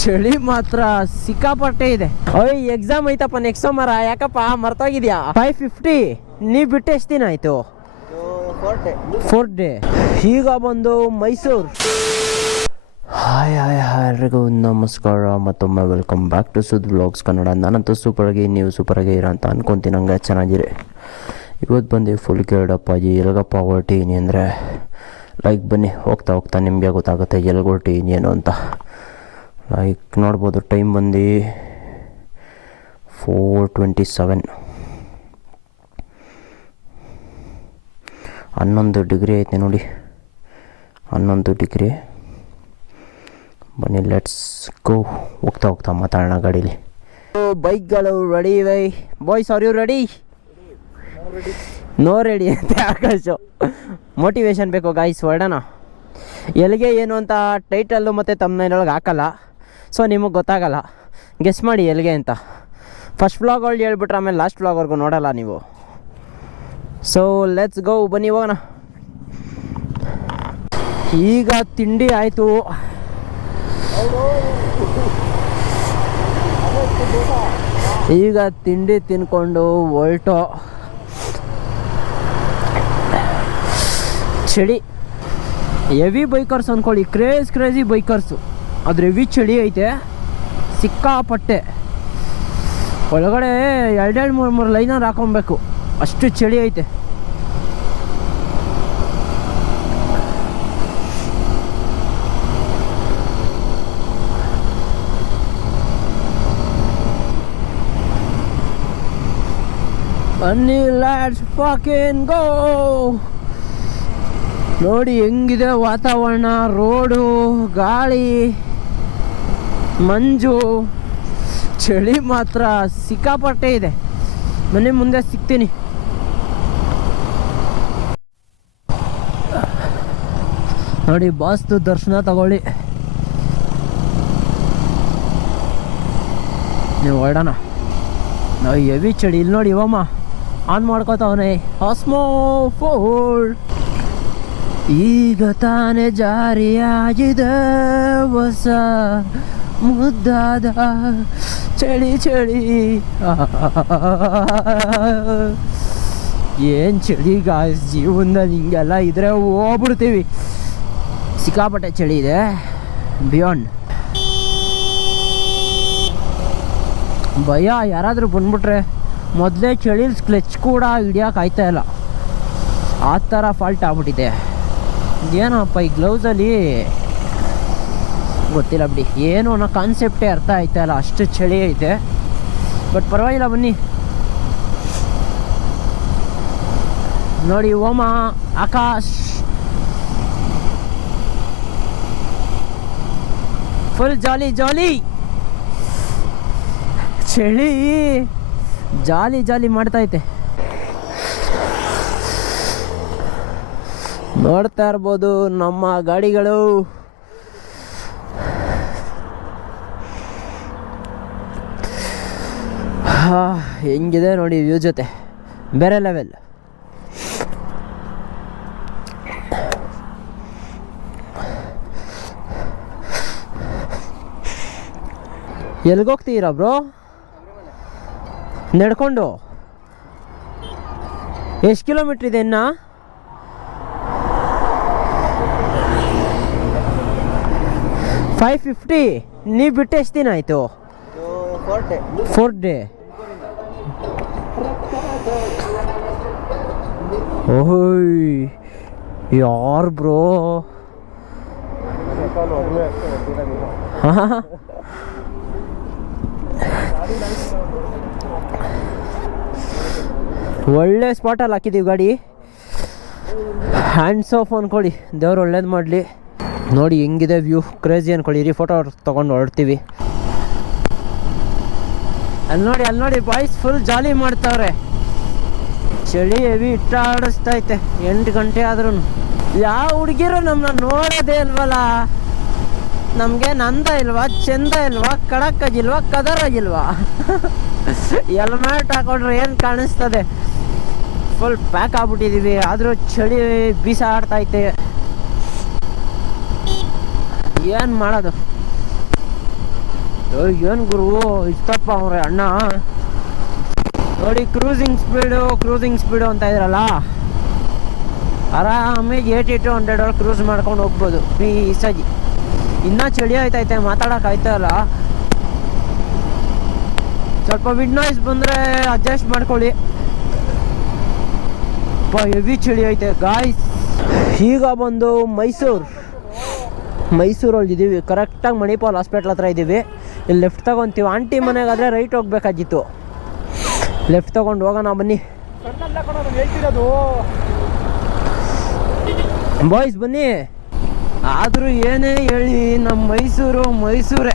ಚಳಿ ಮಾತ್ರ ಸಿಕ್ಕಾಪಟ್ಟೆ ಇದೆ. ಓಯ್ ಎಕ್ಸಾಮ್ ಐತಪ್ಪ ನೆಕ್ಸ್ಟ್ ಸೋಮವಾರ. ಯಾಕಪ್ಪ ಮರ್ತೋಗಿದ್ಯಾ? 550. ನೀ ಬಿಟ್ಟು ಎಷ್ಟು ದಿನ ಆಯ್ತು? 4 ಡೇ. ಈಗ ಬಂದು ಮೈಸೂರು. ಹಾಯ್ ಎಲ್ರಿಗೂ ನಮಸ್ಕಾರ, ಮತ್ತೊಮ್ಮೆ welcome back to Sud vlogs Kannada. ನಾನಂತೂ ಸೂಪರಾಗಿ, ನೀವು ಸೂಪರಾಗಿ ಇರೋ ಅಂತ ಅನ್ಕೊತೀನಿ. ಹಂಗೆ ಚೆನ್ನಾಗಿರಿ. ಇವತ್ತು ಬಂದು ಫುಲ್ ಕೇಳಪ್ಪಾಜಿ ಎಲ್ಗಪ್ಪ ಹೊರಟೀನಿ ಅಂದರೆ ಲೈಕ್ ಬನ್ನಿ ಹೋಗ್ತಾ ಹೋಗ್ತಾ ನಿಮಗೆ ಗೊತ್ತಾಗುತ್ತೆ ಎಲ್ಗೆ ಹೊರಟೀನಿ ಏನು ಅಂತ. ಲೈಕ್ ನೋಡ್ಬೋದು ಟೈಮ್ ಬಂದು 4:27. 11 ಡಿಗ್ರಿ ಐತೆ ನೋಡಿ, 11 ಡಿಗ್ರಿ. ಬನ್ನಿ ಲೆಟ್ಸ್ ಗೋ. ಹೋಗ್ತಾ ಹೋಗ್ತಾ ಮಾತಾಡೋಣ ಗಾಡೀಲಿ. ಬೈಕ್ಗಳು ರೆಡಿ ವೈ boys, are you ready? No ready ಅಂತ ಆಕಾಶು. ಮೋಟಿವೇಶನ್ ಬೇಕು ಗಾಯ್ಸ್, ಹೊರಡೋಣ. ಎಲ್ಲಿಗೆ ಏನು ಅಂತ ಟೈಟಲ್ಲು ಮತ್ತು ತಮ್ಮನೇನೊಳಗೆ ಹಾಕಲ್ಲ, ಸೊ ನಿಮಗೆ ಗೊತ್ತಾಗಲ್ಲ. ಗೆಸ್ ಮಾಡಿ ಎಲ್ಲಿಗೆ ಅಂತ. ಫಸ್ಟ್ ವ್ಲಾಗ್ ಹೇಳ್ಬಿಟ್ರೆ ಆಮೇಲೆ ಲಾಸ್ಟ್ ವ್ಲಾಗ್ವರೆಗೂ ನೋಡಲ್ಲ ನೀವು. ಸೊ ಲೆಟ್ಸ್ ಗೋ, ಬನ್ನಿ ಹೋಗೋಣ. ಈಗ ತಿಂಡಿ ಆಯಿತು. ಈಗ ತಿಂಡಿ ತಿನ್ಕೊಂಡು ಹೊರಟು. ಚಳಿ ಹೆವಿ ಬೈಕರ್ಸ್ ಅಂದ್ಕೊಳ್ಳಿ, ಕ್ರೇಜಿ ಬೈಕರ್ಸು. ಅದ್ರ ಹೆವಿ ಚಳಿ ಐತೆ ಸಿಕ್ಕಾಪಟ್ಟೆ. ಒಳಗಡೆ 2-3 ಲೈನರ್ ಹಾಕೊಬೇಕು, ಅಷ್ಟು ಚಳಿ ಐತೆ. ಬನ್ನಿ ಲೆಟ್ಸ್ ಫಕಿಂಗ್ ಗೋ. ನೋಡಿ ಹೆಂಗಿದೆ ವಾತಾವರಣ, ರೋಡು, ಗಾಳಿ, ಮಂಜು. ಚಳಿ ಮಾತ್ರ ಸಿಕ್ಕಾಪಟ್ಟೆ ಇದೆ. ಮನೆ ಮುಂದೆ ಸಿಗ್ತೀನಿ. ನೋಡಿ ಬಾಸ್ತು ದರ್ಶನ ತಗೊಳ್ಳಿ. ನೀವು ಹೊರಡೋಣ. ನಾವು ಹೆವಿ ಚಳಿ. ಇಲ್ಲಿ ನೋಡಿ ಇವಮ್ಮ ಆನ್ ಮಾಡ್ಕೋತಾವನೆ ಆಸ್ಮೋ ಫೋಲ್. ಈಗ ತಾನೇ ಜಾರಿಯಾಗಿದೆ ಹೊಸ ಮುದ್ದಾದ ಚಳಿ. ಏನು ಚಳಿ ಗಾಯ್ಸ್, ಜೀವನದಲ್ಲಿ ಹಿಂಗೆಲ್ಲ ಇದ್ರೆ ಹೋಗ್ಬಿಡ್ತೀವಿ. ಸಿಕ್ಕಾಪಟ್ಟೆ ಚಳಿ ಇದೆ ಬಿಯಾಂಡ್. ಭಯ ಯಾರಾದರೂ ಬಂದ್ಬಿಟ್ರೆ ಮೊದಲೇ ಚಳಿಲಿ ಕ್ಲಚ್ ಕೂಡ ಹಿಡಿಯೋಕೆ ಆಯ್ತಾ ಇಲ್ಲ, ಆ ಥರ ಫಾಲ್ಟ್ ಆಗ್ಬಿಟ್ಟಿದೆ. ಏನಪ್ಪ ಈ ಗ್ಲೌಸಲ್ಲಿ ಗೊತ್ತಿಲ್ಲ ಬಿಡಿ, ಏನು ಅನ್ನೋ ಕಾನ್ಸೆಪ್ಟೇ ಅರ್ಥ ಆಯ್ತಾ ಇಲ್ಲ, ಅಷ್ಟು ಚಳಿ ಐತೆ. ಬಟ್ ಪರವಾಗಿಲ್ಲ ಬನ್ನಿ. ನೋಡಿ ಓಮ, ಆಕಾಶ್, ಫುಲ್ ಜಾಲಿ. ಚಳಿ ಜಾಲಿ ಮಾಡ್ತೈತೆ. ನೋಡ್ತಾ ಇರ್ಬೋದು ನಮ್ಮ ಗಾಡಿಗಳು. ಹೆಂಗಿದೆ ನೋಡಿ ವ್ಯೂ ಜೊತೆ, ಬೇರೆ ಲೆವೆಲ್. ಎಲ್ಗೋಗ್ತೀರಾ ಬ್ರೋ? ನಡ್ಕೊಂಡು? ಎಷ್ಟು ಕಿಲೋಮೀಟ್ರ್ ಇದೆ ಇನ್ನ? 550. ನೀವು ಬಿಟ್ಟು ಎಷ್ಟು ದಿನ ಆಯಿತು? 4 ಡೇ. ಓಯ್ ಯಾರು ಬ್ರೋ? ಹಾಂ, ಒಳ್ಳೆ ಸ್ಪಾಟಲ್ಲಿ ಹಾಕಿದ್ದೀವಿ ಗಾಡಿ. ಹ್ಯಾಂಡ್ಸ್ ಆಫ್ ಅಂದ್ಕೊಳ್ಳಿ, ದೇವ್ರು ಒಳ್ಳೇದು ಮಾಡಲಿ. ನೋಡಿ ಹೆಂಗಿದೆ ವ್ಯೂ, ಕ್ರೇಜಿ ಅಂದ್ಕೊಳ್ಳಿ. ಫೋಟೋ ತೊಗೊಂಡು ಹೊರಡ್ತೀವಿ. ಅಲ್ಲಿ ನೋಡಿ ಬಾಯ್ಸ್ ಫುಲ್ ಜಾಲಿ ಮಾಡ್ತಾವ್ರೆ. ಚಳಿ ಹೆವಿ ಇಟ್ಟಾಡಿಸ್ತೈತೆ 8 ಗಂಟೆ ಆದ್ರೂ. ಯಾವ ಹುಡುಗಿರು ನಮ್ಮನ್ನ ನೋಡೋದೇ ಇಲ್ವಲ್ಲ. ನಮಗೆ ನಂದ ಇಲ್ವಾ, ಚೆಂದ ಇಲ್ವಾ, ಕಡಕ್ಕಾಗಿಲ್ವಾ, ಕದರಾಗಿಲ್ವಾ? ಹೆಲ್ಮೆಟ್ ಹಾಕೊಂಡ್ರೆ ಏನು ಕಾಣಿಸ್ತದೆ? ಫುಲ್ ಪ್ಯಾಕ್ ಆಗ್ಬಿಟ್ಟಿದ್ದೀವಿ, ಆದರೂ ಚಳಿ ಬೀಸಾಡ್ತೈತೆ. ಏನು ಮಾಡೋದು? ಏನು ಗುರು ಇಷ್ಟಪ್ಪ ಅವ್ರೆ ಅಣ್ಣ ನೋಡಿ. ಕ್ರೂಸಿಂಗ್ ಸ್ಪೀಡು ಅಂತ ಇದ್ರಲ್ಲ, ಆರಾಮಾಗಿ 80 to 100 ಕ್ರೂಸ್ ಮಾಡ್ಕೊಂಡು ಹೋಗ್ಬೋದು ಪೀಸಾಗಿ. ಇನ್ನೂ ಚಳಿ ಆಯ್ತೈತೆ, ಮಾತಾಡೋಕ್ಕಾಯ್ತಲ್ಲ. ಸ್ವಲ್ಪ ವಿಡ್ ನಾಯ್ಸ್ ಬಂದರೆ ಅಡ್ಜಸ್ಟ್ ಮಾಡ್ಕೊಳ್ಳಿ. ಹೆವಿ ಚಳಿ ಐತೆ ಗಾಯ್ಸ್. ಈಗ ಬಂದು ಮೈಸೂರಲ್ಲಿ ಇದ್ದೀವಿ. ಕರೆಕ್ಟಾಗಿ ಮಣಿಪಾಲ್ ಹಾಸ್ಪಿಟ್ಲ್ ಹತ್ರ ಇದ್ದೀವಿ. ಇಲ್ಲಿ ಲೆಫ್ಟ್ ತಗೊತೀವಿ. ಆಂಟಿ ಮನೆಗಾದರೆ ರೈಟ್ ಹೋಗ್ಬೇಕಾಗಿತ್ತು. ಲೆಫ್ಟ್ ತಗೊಂಡು ಹೋಗೋಣ ಬನ್ನಿ ಬಾಯ್ಸ್, ಬನ್ನಿ. ಆದರೂ ಏನೇ ಹೇಳಿ ನಮ್ಮ ಮೈಸೂರೇ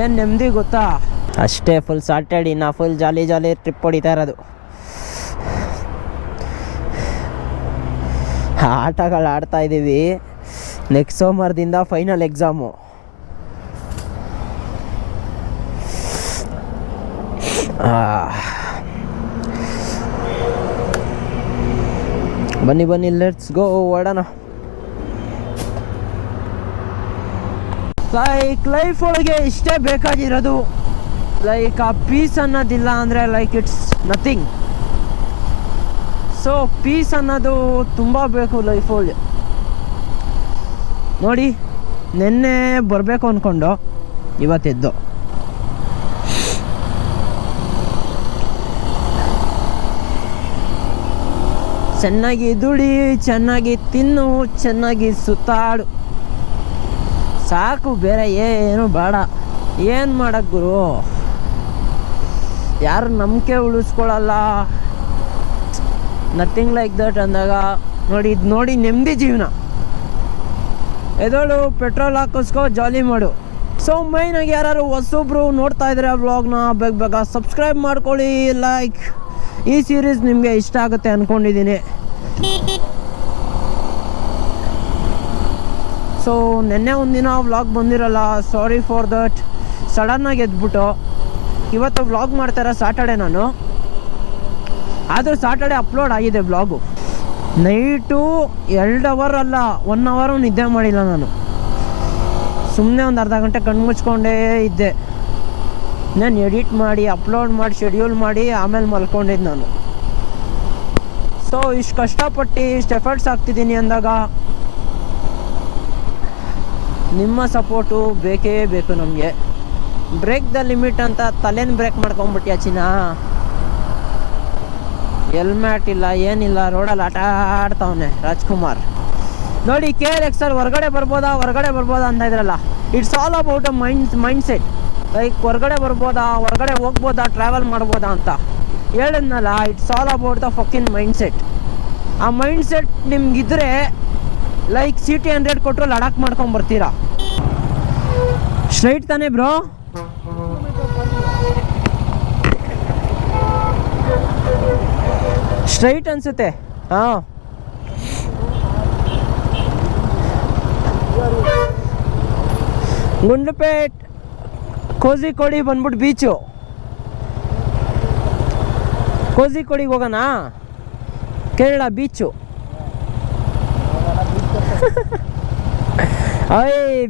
ಏನು ನೆಮ್ಮದಿ ಗೊತ್ತಾ. ಅಷ್ಟೇ, ಫುಲ್ ಸಾಟರ್ಡೆ, ನಾ ಫುಲ್ ಜಾಲಿ ಟ್ರಿಪ್ ಹೊಡಿತಾ ಇರೋದು. ಆಟಗಳು ಆಡ್ತಾ ಇದ್ದೀವಿ. ನೆಕ್ಸ್ಟ್ ಸೋಮವಾರದಿಂದ ಫೈನಲ್ ಎಕ್ಸಾಮು. ಬನ್ನಿ ಲೆಟ್ಸ್ ಗೋ, ಓಡೋಣ. ಲೈಫ್ ಒಳಗೆ ಇಷ್ಟೇ ಬೇಕಾಗಿರೋದು. ಆ ಪೀಸ್ ಅನ್ನೋದಿಲ್ಲ ಅಂದರೆ ಇಟ್ಸ್ ನಥಿಂಗ್. ಸೊ ಪೀಸ್ ಅನ್ನೋದು ತುಂಬ ಬೇಕು ಲೈಫಲ್ಲಿ. ನೋಡಿ, ನೆನ್ನೆ ಬರಬೇಕು ಅಂದ್ಕೊಂಡು ಇವತ್ತೆದ್ದು. ಚೆನ್ನಾಗಿ ದುಡಿ, ಚೆನ್ನಾಗಿ ತಿನ್ನು, ಚೆನ್ನಾಗಿ ಸುತ್ತಾಡು, ಸಾಕು. ಬೇರೆ ಏನು ಬೇಡ. ಏನು ಮಾಡಕ್ಕೆ ಗುರು, ಯಾರು ನಂಬಿಕೆ ಉಳಿಸ್ಕೊಳ್ಳಲ್ಲ. ನಥಿಂಗ್ ಲೈಕ್ ದಟ್ ಅಂದಾಗ ನೋಡಿ ನೆಮ್ಮದಿ ಜೀವನ. ಎದೋಳು ಪೆಟ್ರೋಲ್ ಹಾಕಿಸ್ಕೊ, ಜಾಲಿ ಮಾಡು. ಸೊ ಮೈನಾಗಿ ಯಾರು ಹೊಸೊಬ್ರು ನೋಡ್ತಾ ಇದ್ರೆ ವ್ಲಾಗ್ನ ಬೇಗ ಸಬ್ಸ್ಕ್ರೈಬ್ ಮಾಡ್ಕೊಳ್ಳಿ. ಈ ಸೀರೀಸ್ ನಿಮಗೆ ಇಷ್ಟ ಆಗುತ್ತೆ ಅಂದ್ಕೊಂಡಿದ್ದೀನಿ. ಸೊ ನೆನ್ನೆ ಒಂದಿನ ವ್ಲಾಗ್ ಬಂದಿರಲ್ಲ, ಸಾರಿ ಫಾರ್ ದಟ್. ಸಡನ್ನಾಗಿ ಎದ್ಬಿಟ್ಟು ಇವತ್ತು ವ್ಲಾಗ್ ಮಾಡ್ತಾರ ಸಾಟರ್ಡೆ ನಾನು. ಆದರೂ ಸಾಟರ್ಡೆ ಅಪ್ಲೋಡ್ ಆಗಿದೆ ವ್ಲಾಗು. ನೈಟು 2 ಅವರ್ ಅಲ್ಲ 1 ಅವರು ನಿದ್ದೆ ಮಾಡಿಲ್ಲ ನಾನು. ಸುಮ್ಮನೆ ಒಂದು ಅರ್ಧ ಗಂಟೆ ಕಣ್ಣು ಮುಚ್ಕೊಂಡೇ ಇದ್ದೆ. ನಾನು ಎಡಿಟ್ ಮಾಡಿ ಅಪ್ಲೋಡ್ ಮಾಡಿ ಶೆಡ್ಯೂಲ್ ಮಾಡಿ ಆಮೇಲೆ ಮಲ್ಕೊಂಡಿದ್ದು ನಾನು. ಸೊ ಇಷ್ಟು ಕಷ್ಟಪಟ್ಟು ಇಷ್ಟು ಎಫರ್ಟ್ಸ್ ಹಾಕ್ತಿದ್ದೀನಿ ಅಂದಾಗ ನಿಮ್ಮ ಸಪೋರ್ಟು ಬೇಕೇ ಬೇಕು ನಮಗೆ. ಬ್ರೇಕ್ ದ ಲಿಮಿಟ್ ಅಂತ ತಲೆನ ಬ್ರೇಕ್ ಮಾಡ್ಕೊಂಬಿಟ್ಯಾ ಚಿನ್ನ. ಹೆಲ್ಮೆಟ್ ಇಲ್ಲ, ಏನಿಲ್ಲ, ರೋಡಲ್ಲಿ ಆಟ ಆಡ್ತಾವನೆ ರಾಜ್ಕುಮಾರ್. ನೋಡಿ KLX ಹೊರಗಡೆ ಬರ್ಬೋದಾ ಅಂತ ಇದ್ರಲ್ಲ. It's all about a mindset. ಹೊರಗಡೆ ಬರ್ಬೋದಾ, ಹೊರಗಡೆ ಹೋಗ್ಬೋದಾ, ಟ್ರಾವೆಲ್ ಮಾಡ್ಬೋದಾ ಅಂತ ಹೇಳಿದ್ನಲ್ಲ. It's all about the fucking mindset. ಆ ಮೈಂಡ್ ಸೆಟ್ ನಿಮ್ಗಿದ್ರೆ CT 100 ಕೊಟ್ಟರು ಲಡಾಕ್ ಮಾಡ್ಕೊಂಡು ಬರ್ತೀರಾ. ಸ್ಟ್ರೈಟ್ ತಾನೇ ಬ್ರೋ? ಸ್ಟ್ರೈಟ್ ಅನ್ಸುತ್ತೆ. ಹಾಂ, ಗುಂಡ್ಲುಪೇಟ್ ಕೋಜಿಕೋಡಿ ಬಂದ್ಬಿಟ್ಟು ಬೀಚು. ಕೋಜಿಕೋಡಿಗೆ ಹೋಗೋಣ, ಕೇರಳ ಬೀಚು.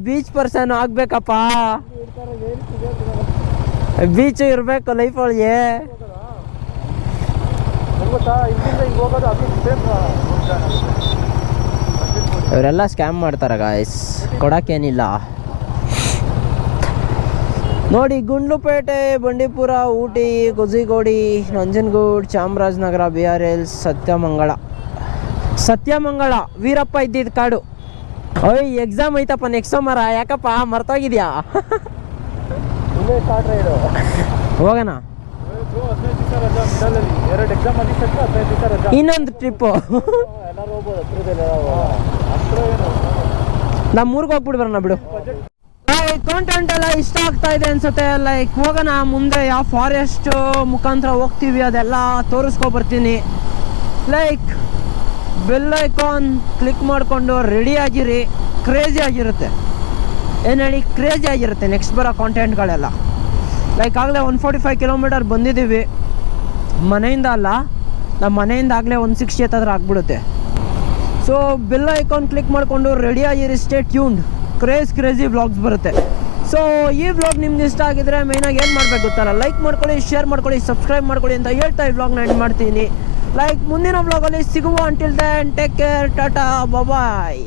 ಬೀಚ್ ಪರ್ಸನ್ ಆಗ್ಬೇಕಪ್ಪ. ಬೀಚು ಇರಬೇಕು ಲೈಫ್ ಒಳಗೆ. ಇವರೆಲ್ಲ ಸ್ಕ್ಯಾಮ್ ಮಾಡ್ತಾರೆ ಗಾಯ್ಸ್, ಕೊಡೋಕ್ಕೇನಿಲ್ಲ. ನೋಡಿ, ಗುಂಡ್ಲುಪೇಟೆ, ಬಂಡೀಪುರ, ಊಟಿ, ಕೋಜಿಕೋಡಿ, ನಂಜನಗೂಡು, ಚಾಮರಾಜನಗರ, BRL, ಸತ್ಯಮಂಗಳ ವೀರಪ್ಪ ಇದ್ದಿದ್ದು ಕಾಡು. ಎಕ್ಸಾಮ್ ಐತಪ್ಪ ನೆಕ್ಸ್ಟ್ ಸೋಮವಾರ. ಯಾಕಪ್ಪ ಮರ್ತೋಗಿದ್ಯಾ? ಹೋಗೋಣ. ಇನ್ನೊಂದು ಟ್ರಿಪ್ಪು ನಮ್ಮೂರ್ಗೆ ಹೋಗ್ಬಿಟ್ಟು ಬರೋಣ ಬಿಡು. ಕಾಂಟೆಂಟ್ ಎಲ್ಲ ಇಷ್ಟ ಆಗ್ತಾ ಇದೆ ಅನ್ಸುತ್ತೆ. ಹೋಗೋಣ ಮುಂದೆ ಯಾವ ಫಾರೆಸ್ಟ್ ಮುಖಾಂತರ ಹೋಗ್ತೀವಿ ಅದೆಲ್ಲ ತೋರಿಸ್ಕೊಬರ್ತೀನಿ. ಬೆಲ್ ಐಕಾನ್ ಕ್ಲಿಕ್ ಮಾಡಿಕೊಂಡು ರೆಡಿ ಆಗಿರಿ. ಕ್ರೇಜಿ ಆಗಿರುತ್ತೆ. ಏನು ಹೇಳಿ, ಕ್ರೇಜಿ ಆಗಿರುತ್ತೆ ನೆಕ್ಸ್ಟ್ ಬರೋ ಕಾಂಟೆಂಟ್ಗಳೆಲ್ಲ. ಆಗಲೇ 145 ಕಿಲೋಮೀಟರ್ ಬಂದಿದ್ದೀವಿ ಮನೆಯಿಂದ. ಅಲ್ಲ, ನಮ್ಮ ಮನೆಯಿಂದ ಆಗಲೇ 160 ಹತ್ರ ಆಗ್ಬಿಡುತ್ತೆ. ಸೊ ಬೆಲ್ ಐಕಾನ್ ಕ್ಲಿಕ್ ಮಾಡಿಕೊಂಡು ರೆಡಿ ಆಗಿರಿ. Stay tuned. ಕ್ರೇಜಿ ವ್ಲಾಗ್ಸ್ ಬರುತ್ತೆ. ಸೊ ಈ ವ್ಲಾಗ್ ನಿಮ್ಗೆ ಇಷ್ಟ ಆಗಿದ್ರೆ ಮೇಯ್ನಾಗಿ ಏನು ಮಾಡಬೇಕು ಗೊತ್ತಲ್ಲ, ಲೈಕ್ ಮಾಡ್ಕೊಳ್ಳಿ, ಶೇರ್ ಮಾಡ್ಕೊಳ್ಳಿ, ಸಬ್ಸ್ಕ್ರೈಬ್ ಮಾಡ್ಕೊಳ್ಳಿ ಅಂತ ಹೇಳ್ತಾ ಈ ವ್ಲಾಗ್ನ ಎಂಡ್ ಮಾಡ್ತೀನಿ. ಲೈಕ್ ಮುಂದಿನ ವ್ಲಾಗಲ್ಲಿ ಸಿಗುವ. Until then take care, tata, ಬಾಯ್.